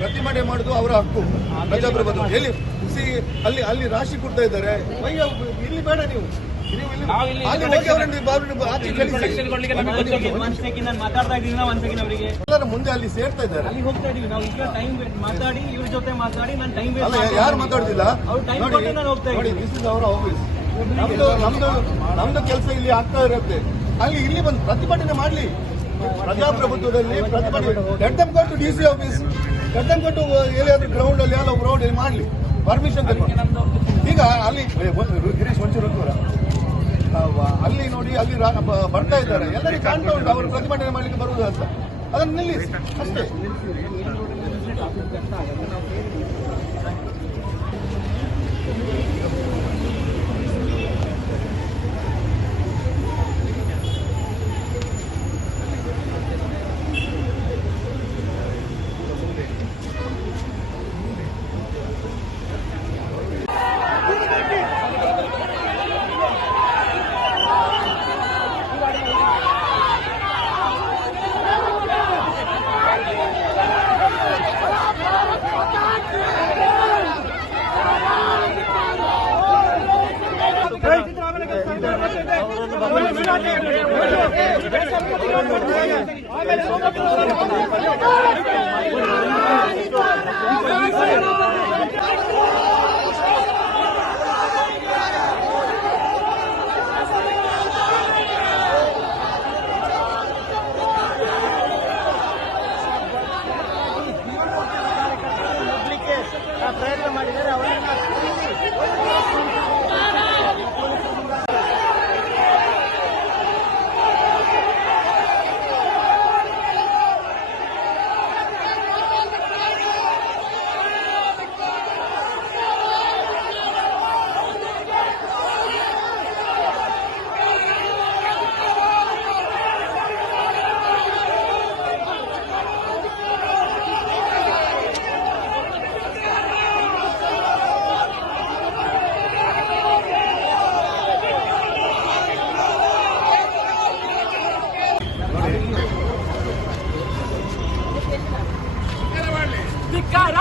ಪ್ರತಿಭಟನೆ ಮಾಡುದು ಅವರ ಹಕ್ಕು, ಪ್ರಜಾಪ್ರಭುತ್ವ. ಎಲ್ಲಿ ಅಲ್ಲಿ ಅಲ್ಲಿ ರಾಶಿ ಕೊಡ್ತಾ ಇದ್ದಾರೆ, ಇಲ್ಲಿ ಬೇಡ ನೀವು ಮುಂದೆ ಅಲ್ಲಿ ಸೇರ್ತಾ ಇದ್ದಾರೆ. ಯಾರು ಮಾತಾಡ್ತಿಲ್ಲ ನೋಡಿ, ದಿಸ್ ಇಸ್ ಅವರ್ ಆಫೀಸ್. ನಮ್ದು ಕೆಲಸ ಇಲ್ಲಿ ಆಗ್ತಾ ಇರುತ್ತೆ. ಅಲ್ಲಿ ಇಲ್ಲಿ ಬಂದು ಪ್ರತಿಭಟನೆ ಮಾಡ್ಲಿ, ಪ್ರಜಾಪ್ರಭುತ್ವದಲ್ಲಿ ಪ್ರತಿಭಟನೆ. Let them go to DC office, let them go to ಎಲ್ಲಿಯಾದ್ರೂ ಗ್ರೌಂಡ್ ಅಲ್ಲಿ ಯಾವ ಗ್ರೌಂಡ್ ಅಲ್ಲಿ ಮಾಡ್ಲಿ, ಪರ್ಮಿಷನ್ ತಗೊಂಡು. ಈಗ ಅಲ್ಲಿ ಗಿರೀಶ್ ಮಂಚೂರ್ ಅಲ್ಲಿ ನೋಡಿ, ಅಲ್ಲಿ ಬರ್ತಾ ಇದ್ದಾರೆ, ಎಲ್ಲರಿಗೂ ಕಾಣ್ತಾ ಉಂಟು ಅವರು ಪ್ರತಿಭಟನೆ ಮಾಡ್ಲಿಕ್ಕೆ ಬರುವುದು ಅಂತ. ಅದನ್ನು ನಿಲ್ಲಿಸಿ ಅಷ್ಟೇ. ಪ್ರಯತ್ನ ಮಾಡಿದರೆ ಅವರನ್ನ ಧಿಕ್ಕಾರ